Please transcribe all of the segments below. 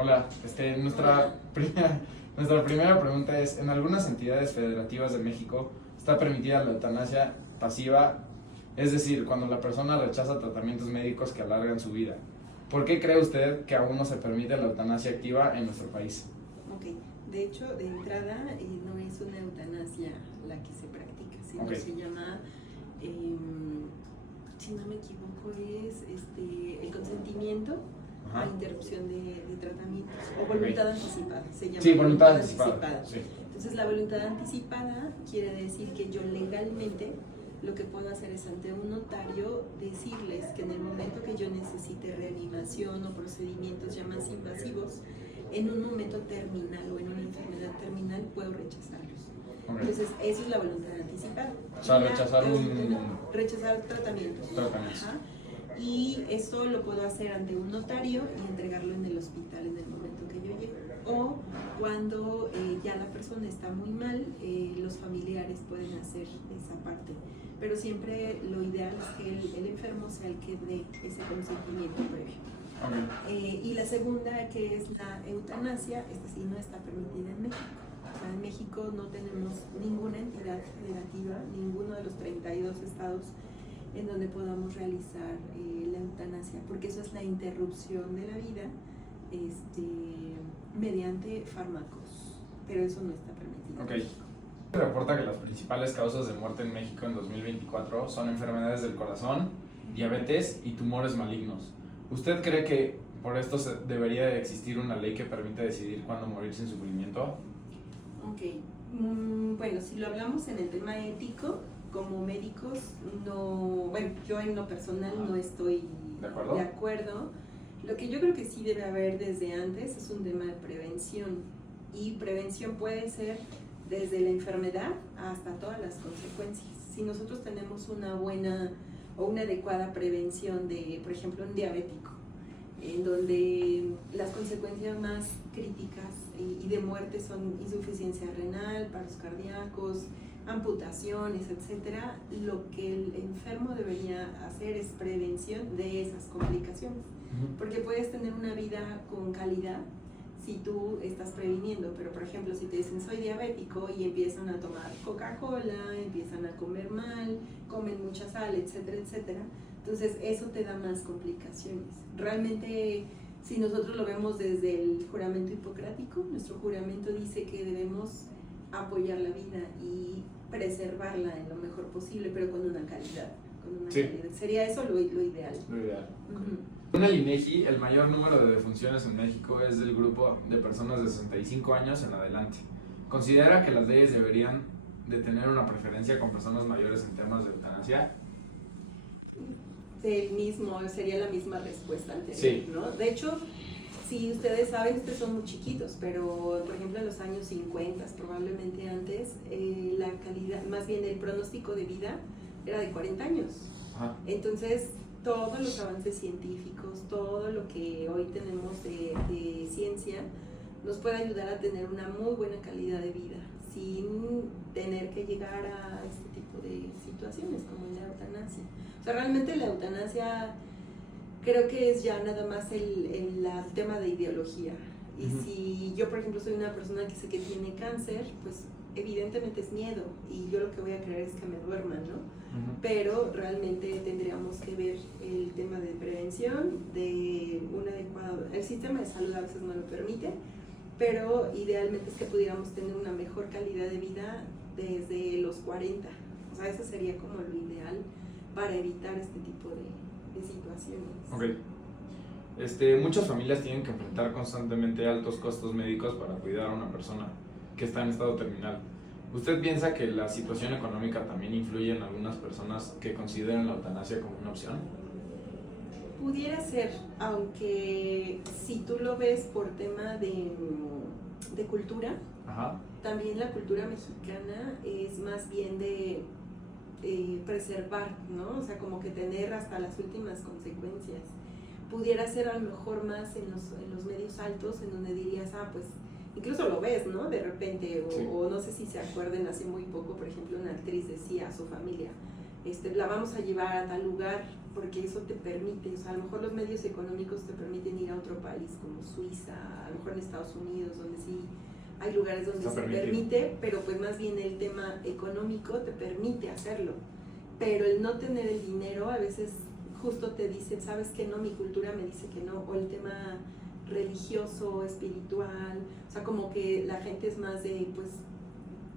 Hola, nuestra primera pregunta es, ¿en algunas entidades federativas de México está permitida la eutanasia pasiva? Es decir, cuando la persona rechaza tratamientos médicos que alargan su vida. ¿Por qué cree usted que aún no se permite la eutanasia activa en nuestro país? Ok, de hecho, de entrada no es una eutanasia la que se practica, sino se llama, si no me equivoco, es el consentimiento a interrupción de tratamientos o voluntad anticipada. Se llama voluntad anticipada. Sí. Entonces, la voluntad anticipada quiere decir que yo legalmente lo que puedo hacer es ante un notario decirles que en el momento que yo necesite reanimación o procedimientos ya más invasivos, en un momento terminal o en una enfermedad terminal puedo rechazarlos. Entonces, eso es la voluntad anticipada. O sea, rechazar tratamientos. Ajá. Y eso lo puedo hacer ante un notario y entregarlo en el hospital en el momento que yo llegue. O cuando ya la persona está muy mal, los familiares pueden hacer esa parte. Pero siempre lo ideal es que el enfermo sea el que dé ese consentimiento previo. Y la segunda, que es la eutanasia, esta sí no está permitida en México. O sea, en México no tenemos ninguna entidad federativa, ninguno de los 32 estados en donde podamos realizar la eutanasia, porque eso es la interrupción de la vida mediante fármacos, pero eso no está permitido. Okay. Se reporta que las principales causas de muerte en México en 2024 son enfermedades del corazón, diabetes y tumores malignos. ¿Usted cree que por esto debería de existir una ley que permita decidir cuándo morir sin sufrimiento? Ok, bueno, si lo hablamos en el tema ético, como médicos, yo en lo personal no estoy de acuerdo. Lo que yo creo que sí debe haber desde antes es un tema de prevención, y prevención puede ser desde la enfermedad hasta todas las consecuencias. Si nosotros tenemos una buena o una adecuada prevención de, por ejemplo, un diabético, en donde las consecuencias más críticas y de muerte son insuficiencia renal, paros cardíacos, amputaciones, etcétera, lo que el enfermo debería hacer es prevención de esas complicaciones, porque puedes tener una vida con calidad si tú estás previniendo. Pero por ejemplo, si te dicen soy diabético y empiezan a tomar Coca-Cola, empiezan a comer mal, comen mucha sal, etcétera, etcétera, entonces eso te da más complicaciones. Realmente, si nosotros lo vemos desde el juramento hipocrático, nuestro juramento dice que debemos apoyar la vida y preservarla en lo mejor posible, pero con una calidad. Calidad. Sería eso lo ideal. Lo ideal. Según el INEGI, el mayor número de defunciones en México es del grupo de personas de 65 años en adelante. ¿Considera que las leyes deberían de tener una preferencia con personas mayores en temas de eutanasia? Sería la misma respuesta anterior, sí. ¿no? De hecho, si ustedes saben, ustedes son muy chiquitos, pero por ejemplo en los años 50, probablemente antes, la calidad, más bien el pronóstico de vida era de 40 años. Ajá. Entonces, todos los avances científicos, todo lo que hoy tenemos de ciencia, nos puede ayudar a tener una muy buena calidad de vida, sin tener que llegar a este tipo de situaciones como la eutanasia. O sea, realmente la eutanasia creo que es ya nada más el tema de ideología. Y si yo, por ejemplo, soy una persona que sé que tiene cáncer, pues evidentemente es miedo, y yo lo que voy a querer es que me duerman, ¿no? Pero realmente tendríamos que ver el tema de prevención, de un adecuado... El sistema de salud a veces no lo permite, pero idealmente es que pudiéramos tener una mejor calidad de vida desde los 40. O sea, eso sería como lo ideal para evitar este tipo de situaciones. Ok. Muchas familias tienen que enfrentar constantemente altos costos médicos para cuidar a una persona que está en estado terminal. ¿Usted piensa que la situación económica también influye en algunas personas que consideran la eutanasia como una opción? Pudiera ser, aunque si tú lo ves por tema de cultura, también la cultura mexicana es más bien de preservar, ¿no? O sea, como que tener hasta las últimas consecuencias. Pudiera ser a lo mejor más en los medios altos, en donde dirías, pues incluso lo ves, ¿no? De repente, o no sé si se acuerdan, hace muy poco, por ejemplo, una actriz decía a su familia, la vamos a llevar a tal lugar porque eso te permite, o sea, a lo mejor los medios económicos te permiten ir a otro país como Suiza, a lo mejor en Estados Unidos, donde sí hay lugares donde se permite, pero pues más bien el tema económico te permite hacerlo. Pero el no tener el dinero, a veces justo te dicen, sabes que no, mi cultura me dice que no, o el tema religioso, espiritual, o sea, como que la gente es más de, pues,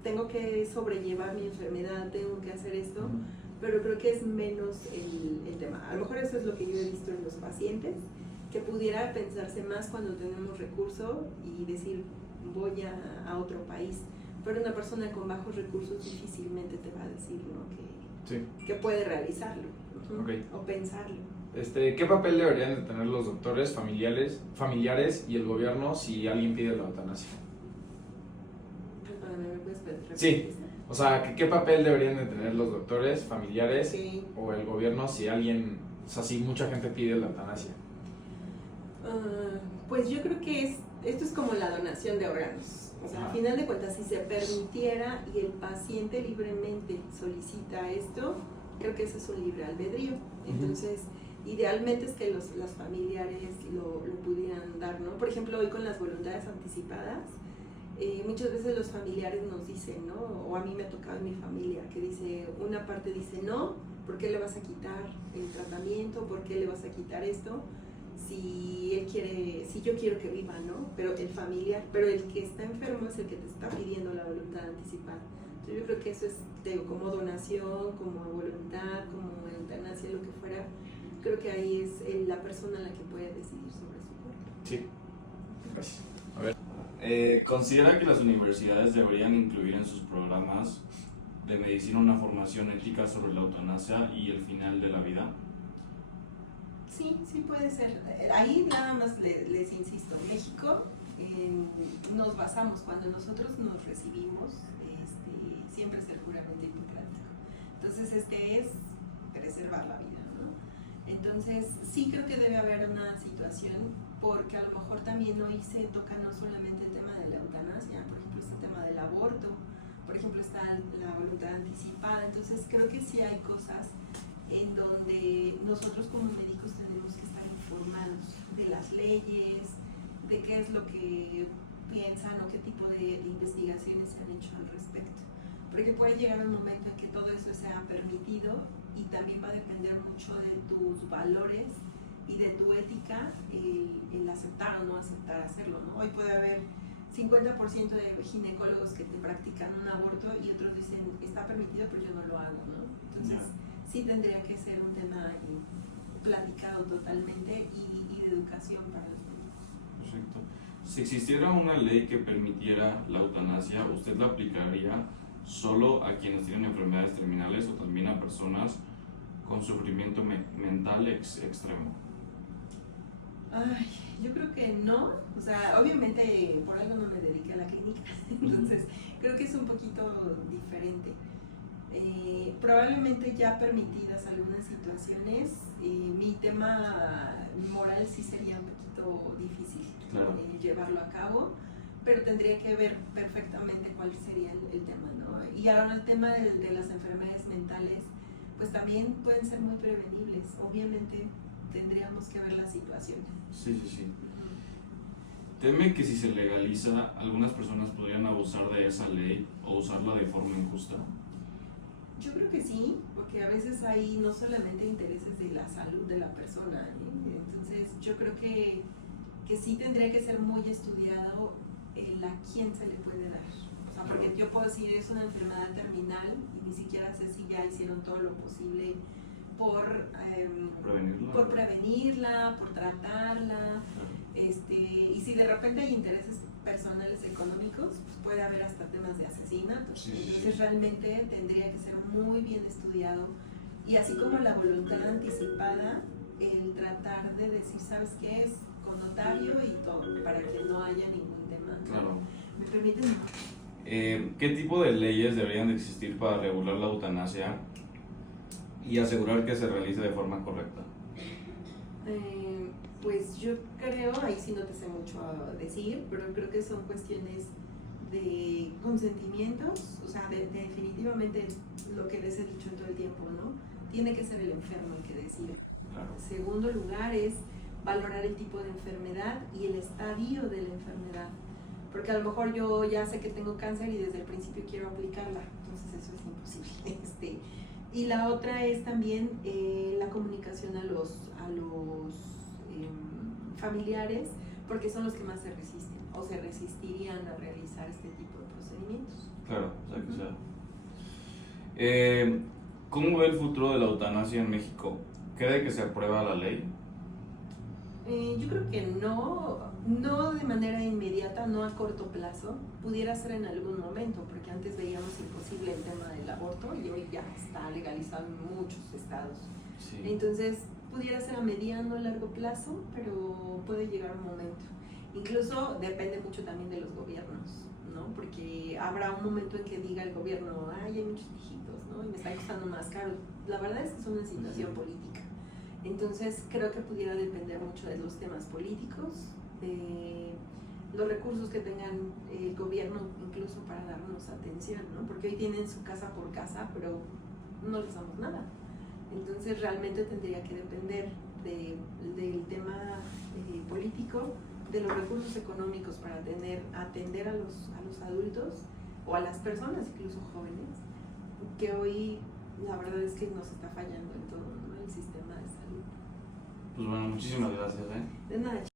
tengo que sobrellevar mi enfermedad, tengo que hacer esto, pero creo que es menos el tema. A lo mejor eso es lo que yo he visto en los pacientes, que pudiera pensarse más cuando tenemos recurso y decir, voy a otro país, pero una persona con bajos recursos difícilmente te va a decir, ¿no? que puede realizarlo, o pensarlo. ¿Qué papel deberían de tener los doctores, familiares y el gobierno si alguien pide la eutanasia? ¿Me puedes repetir? Sí, o sea, ¿qué papel deberían de tener los doctores, familiares o el gobierno si alguien, o sea, si mucha gente pide la eutanasia? Pues yo creo que esto es como la donación de órganos. O sea, al final de cuentas, si se permitiera y el paciente libremente solicita esto, creo que ese es un libre albedrío. Entonces, idealmente es que los familiares lo pudieran dar, ¿no? Por ejemplo, hoy con las voluntades anticipadas, muchas veces los familiares nos dicen, ¿no? O a mí me ha tocado en mi familia, que dice, una parte dice, no, ¿por qué le vas a quitar el tratamiento? ¿Por qué le vas a quitar esto? Si yo quiero que viva, ¿no? Pero el familiar, pero el que está enfermo es el que te está pidiendo la voluntad anticipada. Entonces yo creo que eso es, como donación, como voluntad, como eutanasia, lo que fuera, creo que ahí es la persona la que puede decidir sobre su cuerpo. Sí, gracias. A ver. ¿Considera que las universidades deberían incluir en sus programas de medicina una formación ética sobre la eutanasia y el final de la vida? Sí puede ser. Ahí nada más les insisto, en México nos basamos, cuando nosotros nos recibimos, siempre es el juramento hipocrático. Entonces es preservar la vida, ¿no? Entonces sí creo que debe haber una situación, porque a lo mejor también hoy se toca no solamente el tema de la eutanasia, por ejemplo este tema del aborto, por ejemplo está la voluntad anticipada. Entonces creo que sí hay cosas en donde nosotros como médicos tenemos que estar informados de las leyes, de qué es lo que piensan o qué tipo de investigaciones se han hecho al respecto. Porque puede llegar un momento en que todo eso sea permitido y también va a depender mucho de tus valores y de tu ética el aceptar o no aceptar hacerlo, ¿no? Hoy puede haber 50% de ginecólogos que te practican un aborto y otros dicen, está permitido pero yo no lo hago, ¿no? Entonces sí tendría que ser un tema platicado totalmente y de educación para los médicos. Perfecto. Si existiera una ley que permitiera la eutanasia, ¿usted la aplicaría solo a quienes tienen enfermedades terminales o también a personas con sufrimiento mental extremo? Ay, yo creo que no, o sea, obviamente por algo no me dediqué a la clínica, entonces creo que es un poquito diferente. Probablemente ya permitidas algunas situaciones, mi tema moral sí sería un poquito difícil llevarlo a cabo, pero tendría que ver perfectamente cuál sería el tema, ¿no? Y ahora el tema de las enfermedades mentales, pues también pueden ser muy prevenibles, obviamente tendríamos que ver la situación. Sí. ¿Teme que si se legaliza, algunas personas podrían abusar de esa ley o usarla de forma injusta? Yo creo que sí, porque a veces hay no solamente intereses de la salud de la persona, entonces yo creo que sí tendría que ser muy estudiado a quién se le puede dar. O sea, porque yo puedo decir, es una enfermedad terminal y ni siquiera sé si ya hicieron todo lo posible por prevenirla, por tratarla, y si de repente hay intereses personales económicos, pues puede haber hasta temas de asesinato. Entonces realmente tendría que ser muy bien estudiado, y así como la voluntad anticipada, el tratar de decir, ¿sabes qué es? Con notario y todo, para que no haya ningún tema. Claro. ¿Me permiten? ¿Qué tipo de leyes deberían de existir para regular la eutanasia y asegurar que se realice de forma correcta? Pues yo creo, ahí sí no te sé mucho a decir, pero creo que son cuestiones de consentimientos, o sea, definitivamente lo que les he dicho en todo el tiempo, ¿no? Tiene que ser el enfermo el que decide. Claro. Segundo lugar es valorar el tipo de enfermedad y el estadio de la enfermedad. Porque a lo mejor yo ya sé que tengo cáncer y desde el principio quiero aplicarla, entonces eso es imposible. Y la otra es también la comunicación a los familiares, porque son los que más se resisten o se resistirían a realizar este tipo de procedimientos. Claro, o sea que sea. ¿Cómo ve el futuro de la eutanasia en México? ¿Cree que se aprueba la ley? Yo creo que no de manera inmediata, no a corto plazo. Pudiera ser en algún momento, porque antes veíamos imposible el tema del aborto y hoy ya está legalizado en muchos estados. Sí. Entonces, pudiera ser a mediano o largo plazo, pero puede llegar un momento. Incluso depende mucho también de los gobiernos, ¿no? Porque habrá un momento en que diga el gobierno, ay, hay muchos viejitos, ¿no? Y me está costando más caro. La verdad es que es una situación política. Entonces, creo que pudiera depender mucho de los temas políticos, de los recursos que tengan el gobierno incluso para darnos atención, ¿no? Porque hoy tienen su casa por casa, pero no les damos nada. Entonces, realmente tendría que depender del tema político, de los recursos económicos para atender a los adultos o a las personas, incluso jóvenes, que hoy la verdad es que nos está fallando en todo, ¿no? El sistema de salud. Pues bueno, muchísimas gracias. De nada.